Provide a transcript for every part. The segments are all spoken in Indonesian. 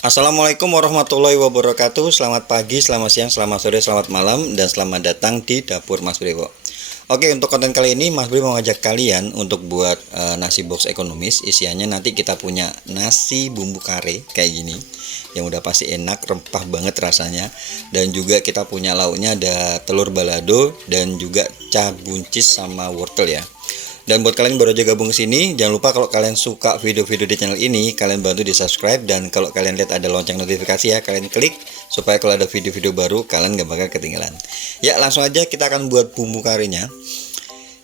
Assalamualaikum warahmatullahi wabarakatuh. Selamat pagi, selamat siang, selamat sore, selamat malam, dan selamat datang di dapur Mas Brewo. Oke, untuk konten kali ini Mas Brewo mau ngajak kalian untuk buat nasi box ekonomis. Isiannya nanti kita punya nasi bumbu kare kayak gini, yang udah pasti enak, rempah banget rasanya. Dan juga kita punya lauknya ada telur balado dan juga cah buncis sama wortel ya. Dan buat kalian baru aja gabung ke sini, jangan lupa kalau kalian suka video-video di channel ini, kalian bantu di subscribe, dan kalau kalian lihat ada lonceng notifikasi ya, kalian klik supaya kalau ada video-video baru kalian gak bakal ketinggalan. Ya, langsung aja kita akan buat bumbu karinya.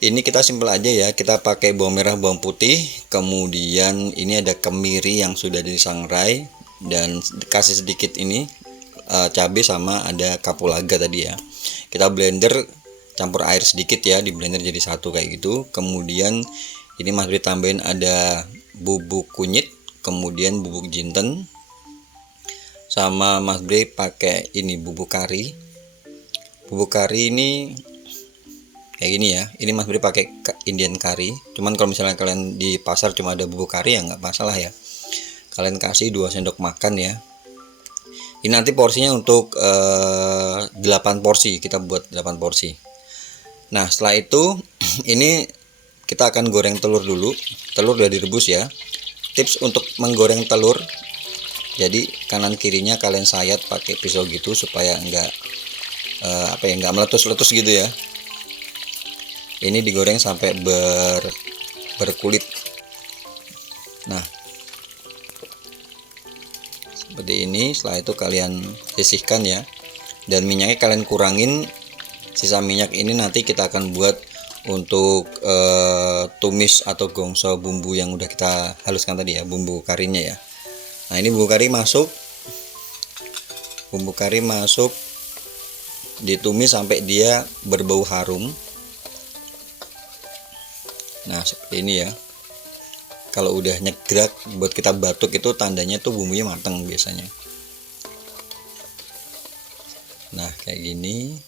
Ini kita simpel aja ya, kita pakai bawang merah, bawang putih, kemudian ini ada kemiri yang sudah disangrai, dan kasih sedikit ini cabai sama ada kapulaga tadi ya. Kita blender, campur air sedikit ya, di blender jadi satu kayak gitu. Kemudian ini Mas Bri tambahin ada bubuk kunyit, kemudian bubuk jinten, sama Mas Bri pakai ini bubuk kari. Bubuk kari ini kayak gini ya. Ini Mas Bri pakai Indian curry. Cuman kalau misalnya kalian di pasar cuma ada bubuk kari ya nggak masalah ya. Kalian kasih 2 sendok makan ya. Ini nanti porsinya untuk 8 porsi, kita buat 8 porsi. Nah, setelah itu ini kita akan goreng telur dulu. Telur udah direbus ya. Tips untuk menggoreng telur, jadi kanan kirinya kalian sayat pakai pisau gitu supaya enggak enggak meletus-letus gitu ya. Ini digoreng sampai berkulit. Nah, seperti ini. Setelah itu kalian sisihkan ya. Dan minyaknya kalian kurangin. Sisa minyak ini nanti kita akan buat untuk tumis atau gongso bumbu yang udah kita haluskan tadi ya, bumbu karinya ya. Nah, ini bumbu kari masuk. Bumbu kari masuk, ditumis sampai dia berbau harum. Nah, seperti ini ya. Kalau udah nyegrak buat kita batuk itu tandanya tuh bumbunya matang biasanya. Nah, kayak gini.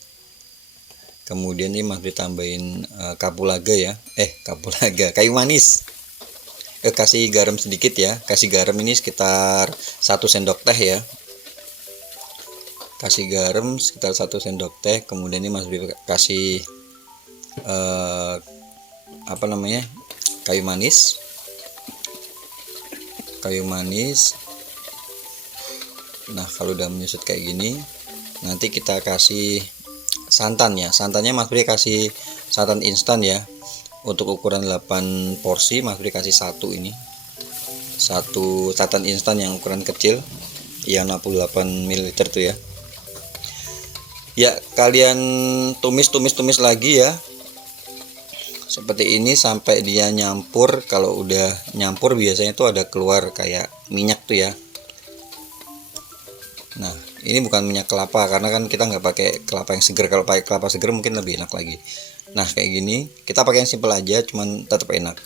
Kemudian ini Mas ditambahin kapulaga ya. Kapulaga, kayu manis. Kasih garam sedikit ya. Kasih garam ini sekitar 1 sendok teh ya. Kasih garam sekitar 1 sendok teh. Kemudian ini Mas kasih kayu manis. Kayu manis. Nah, kalau udah menyusut kayak gini, nanti kita kasih santan ya. Santannya Mas Bri kasih santan instan ya. Untuk ukuran 8 porsi Mas Bri kasih 1 ini. 1 santan instan yang ukuran kecil, yang 68 ml tuh ya. Ya, kalian tumis lagi ya. Seperti ini sampai dia nyampur. Kalau udah nyampur biasanya tuh ada keluar kayak minyak tuh ya. Nah, ini bukan minyak kelapa karena kan kita nggak pakai kelapa yang seger. Kalau pakai kelapa seger mungkin lebih enak lagi. Nah, kayak gini kita pakai yang simple aja, cuman tetap enak.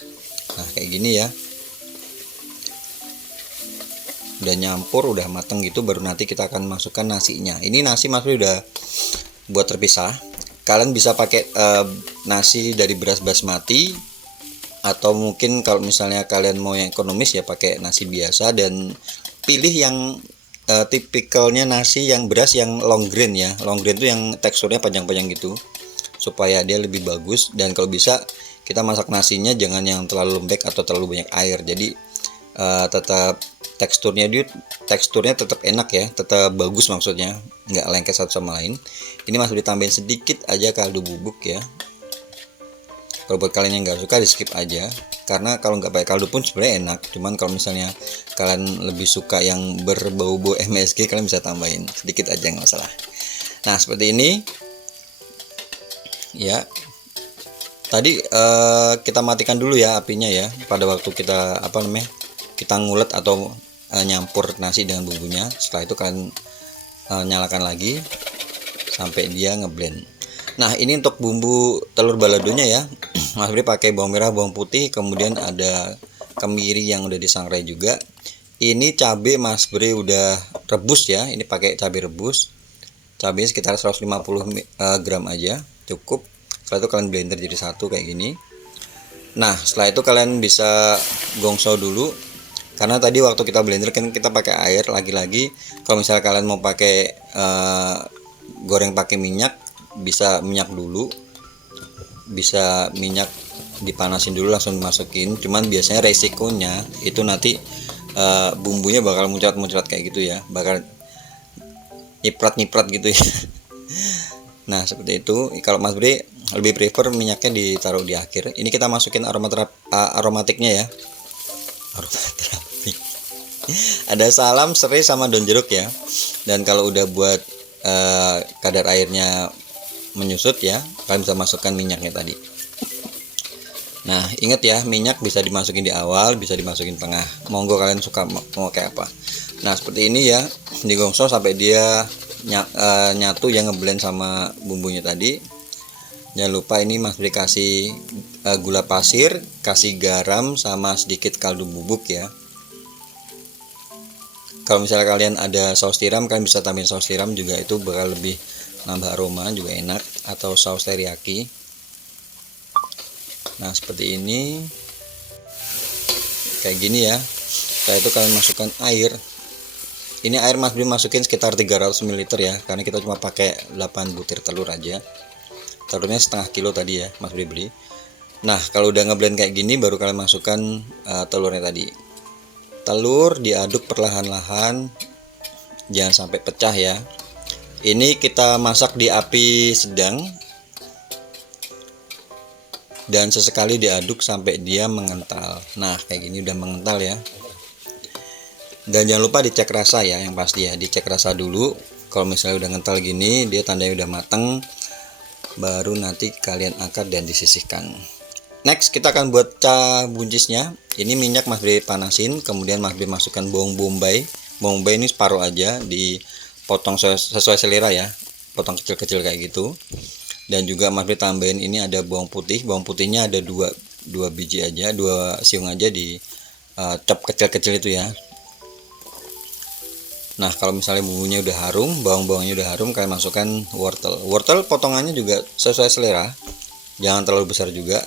Nah, kayak gini ya. Udah nyampur, udah mateng gitu, baru nanti kita akan masukkan nasinya. Ini nasi Mas udah buat terpisah. Kalian bisa pakai nasi dari beras basmati, atau mungkin kalau misalnya kalian mau yang ekonomis ya pakai nasi biasa, dan pilih yang tipikalnya nasi yang beras yang long grain ya. Long grain itu yang teksturnya panjang-panjang gitu supaya dia lebih bagus. Dan kalau bisa kita masak nasinya jangan yang terlalu lembek atau terlalu banyak air, jadi tetap teksturnya tetap enak ya, tetap bagus maksudnya, nggak lengket satu sama lain. Ini masih ditambahin sedikit aja kaldu bubuk ya. Kalau buat kalian yang nggak suka di skip aja, karena kalau nggak pakai kaldu pun sebenarnya enak. Cuman kalau misalnya kalian lebih suka yang berbau-bau MSG, kalian bisa tambahin sedikit aja, nggak masalah. Nah, seperti ini ya. Tadi kita matikan dulu ya apinya ya pada waktu kita kita ngulet atau nyampur nasi dengan bumbunya. Setelah itu kalian nyalakan lagi sampai dia ngeblend. Nah, ini untuk bumbu telur baladonya ya. Mas Bri pakai bawang merah, bawang putih, kemudian ada kemiri yang udah disangrai juga. Ini cabai Mas Bri udah rebus ya. Ini pakai cabai rebus. Cabainya sekitar 150 gram aja, cukup. Setelah itu kalian blender jadi satu kayak gini. Nah, setelah itu kalian bisa gongso dulu. Karena tadi waktu kita blender kan kita pakai air. Lagi-lagi kalau misalnya kalian mau pakai goreng pakai minyak, bisa minyak dulu, bisa minyak dipanasin dulu langsung dimasukin. Cuman biasanya resikonya itu nanti bumbunya bakal muncrat-muncrat kayak gitu ya, bakal nyiprat-nyiprat gitu ya. Nah seperti itu. Kalau Mas Bre lebih prefer minyaknya ditaruh di akhir. Ini kita masukin aromatiknya ya. Aromaterapi. Ada salam, serai, sama daun jeruk ya. Dan kalau udah buat kadar airnya menyusut ya, kalian bisa masukkan minyaknya tadi. Nah ingat ya, minyak bisa dimasukin di awal, bisa dimasukin tengah, monggo kalian suka mau kayak apa. Nah seperti ini ya, digongso sampai dia nyatu yang ngeblend sama bumbunya tadi. Jangan lupa ini Mas Bre kasih gula pasir, kasih garam, sama sedikit kaldu bubuk ya. Kalau misalnya kalian ada saus tiram, kalian bisa tambahin saus tiram juga, itu bakal lebih nambah aroma, juga enak. Atau saus teriyaki. Nah seperti ini, kayak gini ya. Setelah itu kalian masukkan air. Ini air Mas Bre masukin sekitar 300 ml ya, karena kita cuma pakai 8 butir telur aja. Telurnya setengah kilo tadi ya Mas Bre beli. Nah kalau udah ngeblend kayak gini, baru kalian masukkan telurnya tadi. Telur diaduk perlahan-lahan, jangan sampai pecah ya. Ini kita masak di api sedang, dan sesekali diaduk sampai dia mengental. Nah kayak gini udah mengental ya. Dan jangan lupa dicek rasa ya, yang pasti ya, dicek rasa dulu. Kalau misalnya udah ngental gini, dia tandanya udah mateng, baru nanti kalian angkat dan disisihkan. Next kita akan buat buncisnya. Ini minyak Mas Bre panasin, kemudian Mas Bre masukkan bawang bombay. Bawang bombay ini separuh aja, dipotong sesuai selera ya, potong kecil-kecil kayak gitu. Dan juga Mas Bre tambahin ini ada bawang putih. Bawang putihnya ada dua biji aja, 2 siung aja, di chop kecil-kecil itu ya. Nah kalau misalnya bumbunya udah harum, bawang-bawangnya udah harum, kalian masukkan wortel. Wortel potongannya juga sesuai selera, jangan terlalu besar juga.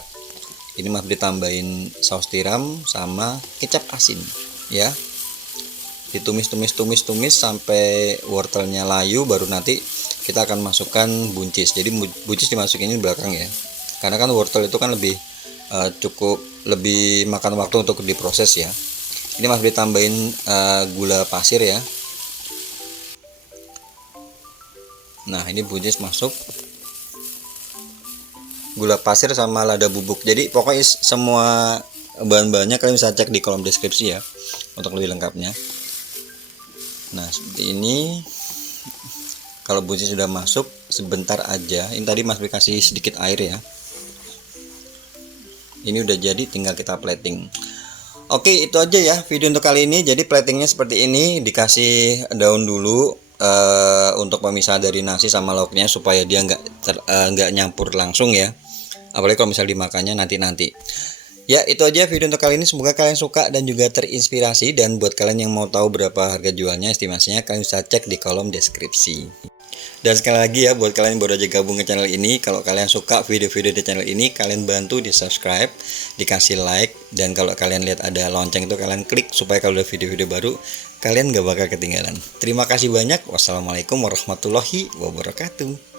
Ini Mas Bre tambahin saus tiram sama kecap asin ya. Ditumis sampai wortelnya layu, baru nanti kita akan masukkan buncis. Jadi buncis dimasukin di belakang ya, karena kan wortel itu kan lebih cukup lebih makan waktu untuk diproses ya. Ini Mas Bre tambahin gula pasir ya. Nah ini buncis masuk, gula pasir sama lada bubuk. Jadi pokoknya semua bahan-bahannya kalian bisa cek di kolom deskripsi ya untuk lebih lengkapnya. Nah seperti ini. Kalau buncis sudah masuk, sebentar aja. Ini tadi Mas Bre kasih sedikit air ya. Ini udah jadi, tinggal kita plating. Oke itu aja ya video untuk kali ini. Jadi platingnya seperti ini, dikasih daun dulu untuk pemisah dari nasi sama lauknya, supaya dia nggak nyampur langsung ya, apalagi kalau misalnya dimakannya nanti. Ya itu aja video untuk kali ini, semoga kalian suka dan juga terinspirasi. Dan buat kalian yang mau tahu berapa harga jualnya, estimasinya, kalian bisa cek di kolom deskripsi. Dan sekali lagi ya, buat kalian yang baru aja gabung ke channel ini, kalau kalian suka video-video di channel ini, kalian bantu di subscribe, dikasih like, dan kalau kalian lihat ada lonceng itu kalian klik, supaya kalau ada video-video baru kalian gak bakal ketinggalan. Terima kasih banyak. Wassalamualaikum warahmatullahi wabarakatuh.